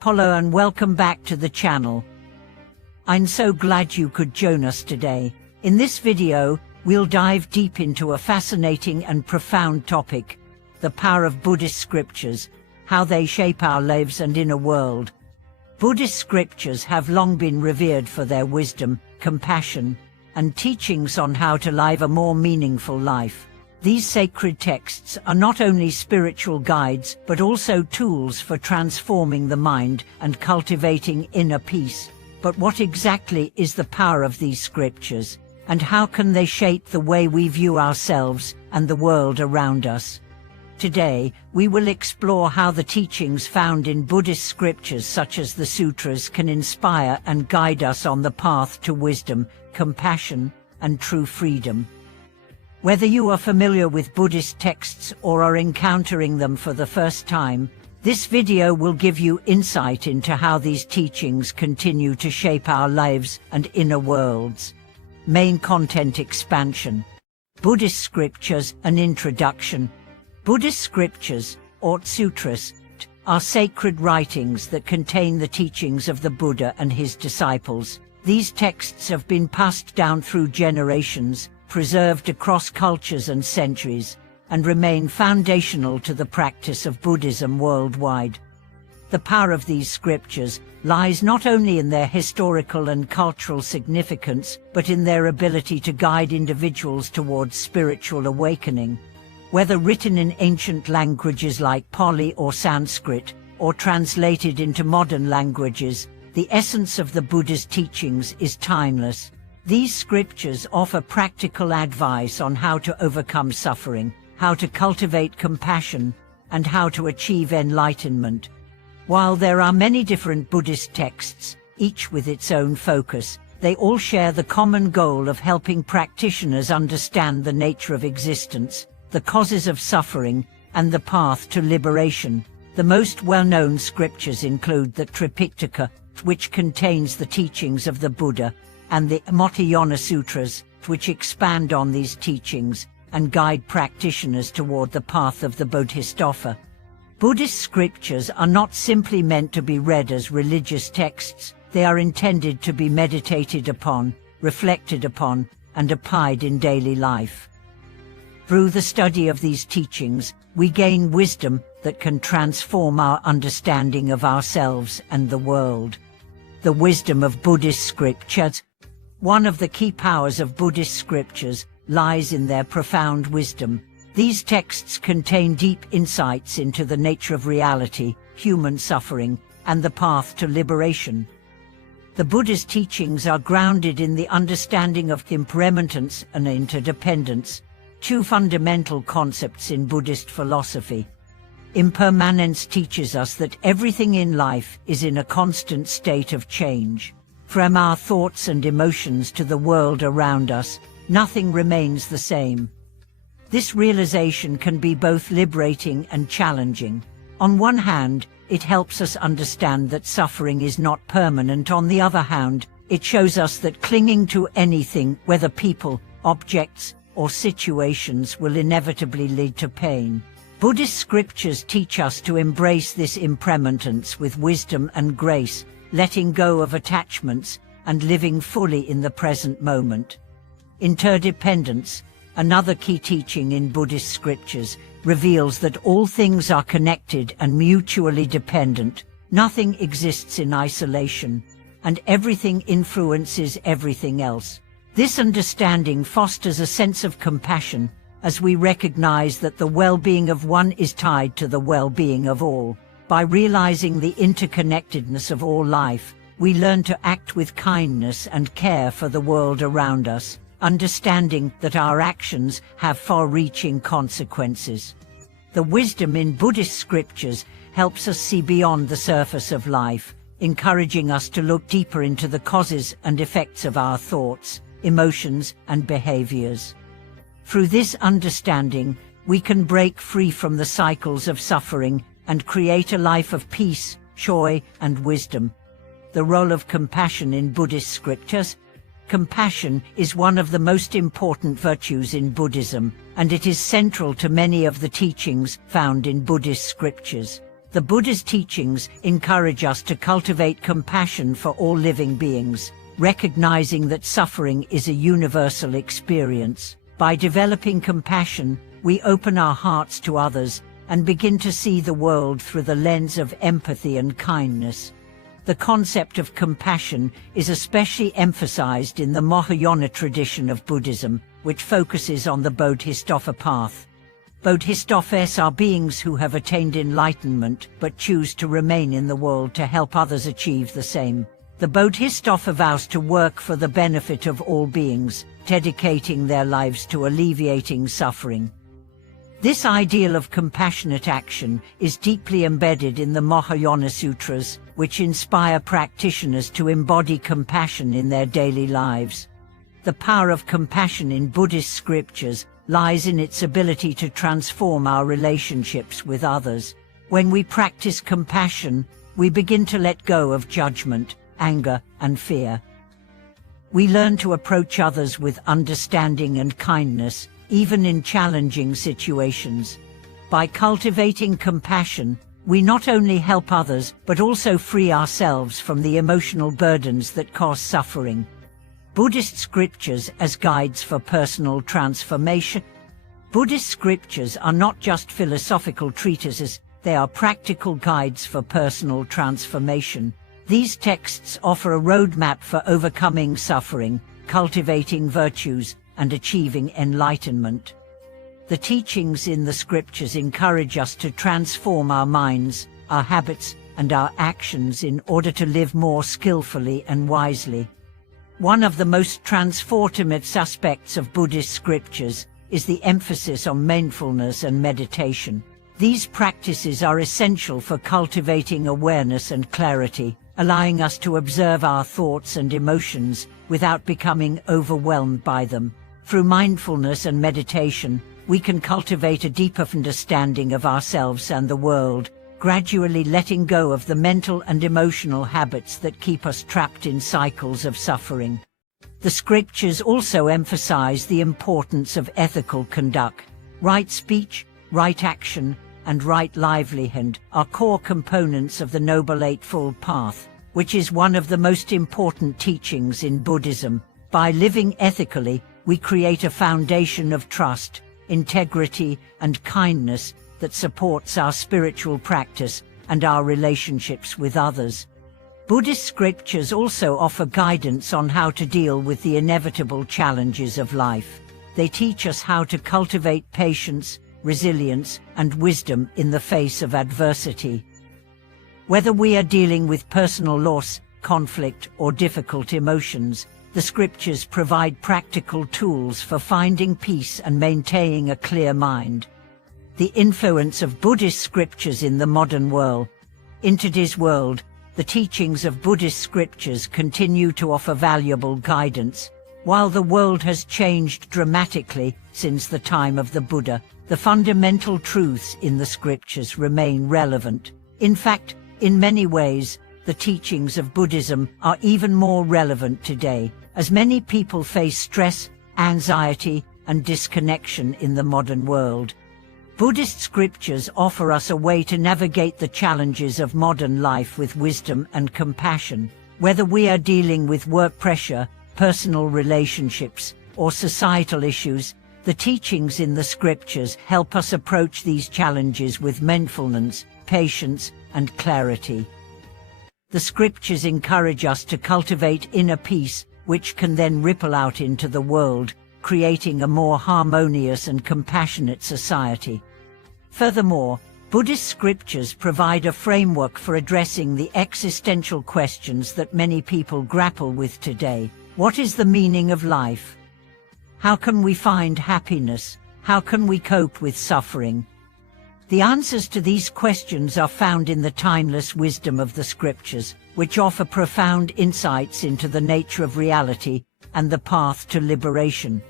Hello and welcome back to the channel. I'm so glad you could join us today. In this video, we'll dive deep into a fascinating and profound topic: the power of Buddhist scriptures, how they shape our lives and inner world. Buddhist scriptures have long been revered for their wisdom, compassion, and teachings on how to live a more meaningful life. These sacred texts are not only spiritual guides, but also tools for transforming the mind and cultivating inner peace. But what exactly is the power of these scriptures, and how can they shape the way we view ourselves and the world around us? Today, we will explore how the teachings found in Buddhist scriptures such as the sutras can inspire and guide us on the path to wisdom, compassion, and true freedom. Whether you are familiar with Buddhist texts or are encountering them for the first time, this video will give you insight into how these teachings continue to shape our lives and inner worlds. Main content expansion. Buddhist scriptures, an introduction. Buddhist scriptures, or sutras, are sacred writings that contain the teachings of the Buddha and his disciples. These texts have been passed down through generations, preserved across cultures and centuries, and remain foundational to the practice of Buddhism worldwide. The power of these scriptures lies not only in their historical and cultural significance, but in their ability to guide individuals towards spiritual awakening. Whether written in ancient languages like Pali or Sanskrit, or translated into modern languages, the essence of the Buddha's teachings is timeless. These scriptures offer practical advice on how to overcome suffering, how to cultivate compassion, and how to achieve enlightenment. While there are many different Buddhist texts, each with its own focus, they all share the common goal of helping practitioners understand the nature of existence, the causes of suffering, and the path to liberation. The most well-known scriptures include the Tripitaka, which contains the teachings of the Buddha, and the Mahayana Sutras, which expand on these teachings and guide practitioners toward the path of the Bodhisattva. Buddhist scriptures are not simply meant to be read as religious texts, they are intended to be meditated upon, reflected upon, and applied in daily life. Through the study of these teachings, we gain wisdom that can transform our understanding of ourselves and the world. The wisdom of Buddhist scriptures. One of the key powers of Buddhist scriptures lies in their profound wisdom. These texts contain deep insights into the nature of reality, human suffering, and the path to liberation. The Buddha's teachings are grounded in the understanding of impermanence and interdependence, two fundamental concepts in Buddhist philosophy. Impermanence teaches us that everything in life is in a constant state of change. From our thoughts and emotions to the world around us, nothing remains the same. This realization can be both liberating and challenging. On one hand, it helps us understand that suffering is not permanent. On the other hand, it shows us that clinging to anything, whether people, objects, or situations, will inevitably lead to pain. Buddhist scriptures teach us to embrace this impermanence with wisdom and grace, letting go of attachments and living fully in the present moment. Interdependence, another key teaching in Buddhist scriptures, reveals that all things are connected and mutually dependent. Nothing exists in isolation, and everything influences everything else. This understanding fosters a sense of compassion, as we recognize that the well-being of one is tied to the well-being of all. By realizing the interconnectedness of all life, we learn to act with kindness and care for the world around us, understanding that our actions have far-reaching consequences. The wisdom in Buddhist scriptures helps us see beyond the surface of life, encouraging us to look deeper into the causes and effects of our thoughts, emotions, and behaviors. Through this understanding, we can break free from the cycles of suffering and create a life of peace, joy, and wisdom. The role of compassion in Buddhist scriptures. Compassion is one of the most important virtues in Buddhism, and it is central to many of the teachings found in Buddhist scriptures. The Buddha's teachings encourage us to cultivate compassion for all living beings, recognizing that suffering is a universal experience. By developing compassion, we open our hearts to others and begin to see the world through the lens of empathy and kindness. The concept of compassion is especially emphasized in the Mahayana tradition of Buddhism, which focuses on the Bodhisattva path. Bodhisattvas are beings who have attained enlightenment but choose to remain in the world to help others achieve the same. The Bodhisattva vows to work for the benefit of all beings, dedicating their lives to alleviating suffering. This ideal of compassionate action is deeply embedded in the Mahayana Sutras, which inspire practitioners to embody compassion in their daily lives. The power of compassion in Buddhist scriptures lies in its ability to transform our relationships with others. When we practice compassion, we begin to let go of judgment, anger, and fear. We learn to approach others with understanding and kindness, even in challenging situations. By cultivating compassion, we not only help others, but also free ourselves from the emotional burdens that cause suffering. Buddhist scriptures as guides for personal transformation. Buddhist scriptures are not just philosophical treatises, they are practical guides for personal transformation. These texts offer a roadmap for overcoming suffering, cultivating virtues, and achieving enlightenment. The teachings in the scriptures encourage us to transform our minds, our habits, and our actions in order to live more skillfully and wisely. One of the most transformative aspects of Buddhist scriptures is the emphasis on mindfulness and meditation. These practices are essential for cultivating awareness and clarity, allowing us to observe our thoughts and emotions without becoming overwhelmed by them. Through mindfulness and meditation, we can cultivate a deeper understanding of ourselves and the world, gradually letting go of the mental and emotional habits that keep us trapped in cycles of suffering. The scriptures also emphasize the importance of ethical conduct. Right speech, right action, and right livelihood are core components of the Noble Eightfold Path, which is one of the most important teachings in Buddhism. By living ethically, we create a foundation of trust, integrity, and kindness that supports our spiritual practice and our relationships with others. Buddhist scriptures also offer guidance on how to deal with the inevitable challenges of life. They teach us how to cultivate patience, resilience, and wisdom in the face of adversity. Whether we are dealing with personal loss, conflict, or difficult emotions, the scriptures provide practical tools for finding peace and maintaining a clear mind. The influence of Buddhist scriptures in the modern world. In today's world, the teachings of Buddhist scriptures continue to offer valuable guidance. While the world has changed dramatically since the time of the Buddha, the fundamental truths in the scriptures remain relevant. In fact, in many ways, the teachings of Buddhism are even more relevant today, as many people face stress, anxiety, and disconnection in the modern world. Buddhist scriptures offer us a way to navigate the challenges of modern life with wisdom and compassion. Whether we are dealing with work pressure, personal relationships, or societal issues, the teachings in the scriptures help us approach these challenges with mindfulness, patience, and clarity. The scriptures encourage us to cultivate inner peace, which can then ripple out into the world, creating a more harmonious and compassionate society. Furthermore, Buddhist scriptures provide a framework for addressing the existential questions that many people grapple with today. What is the meaning of life? How can we find happiness? How can we cope with suffering? The answers to these questions are found in the timeless wisdom of the scriptures, which offer profound insights into the nature of reality and the path to liberation.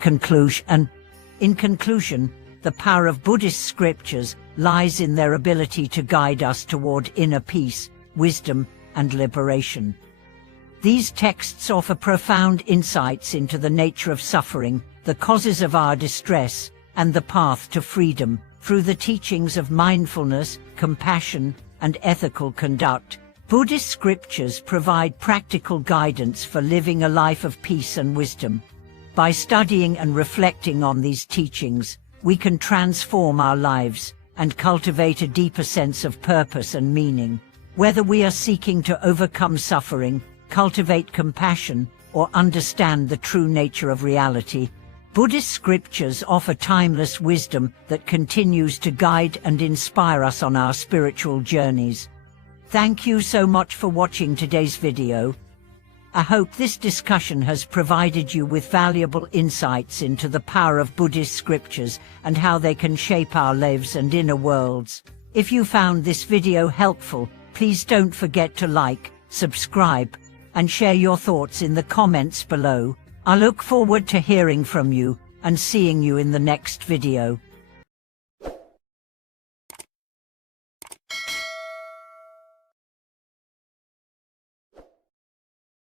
Conclusion. In conclusion, the power of Buddhist scriptures lies in their ability to guide us toward inner peace, wisdom, and liberation. These texts offer profound insights into the nature of suffering, the causes of our distress, and the path to freedom through the teachings of mindfulness, compassion, and ethical conduct. Buddhist scriptures provide practical guidance for living a life of peace and wisdom. By studying and reflecting on these teachings, we can transform our lives and cultivate a deeper sense of purpose and meaning. Whether we are seeking to overcome suffering, cultivate compassion, or understand the true nature of reality, Buddhist scriptures offer timeless wisdom that continues to guide and inspire us on our spiritual journeys. Thank you so much for watching today's video. I hope this discussion has provided you with valuable insights into the power of Buddhist scriptures and how they can shape our lives and inner worlds. If you found this video helpful, please don't forget to like, subscribe, and share your thoughts in the comments below. I look forward to hearing from you and seeing you in the next video.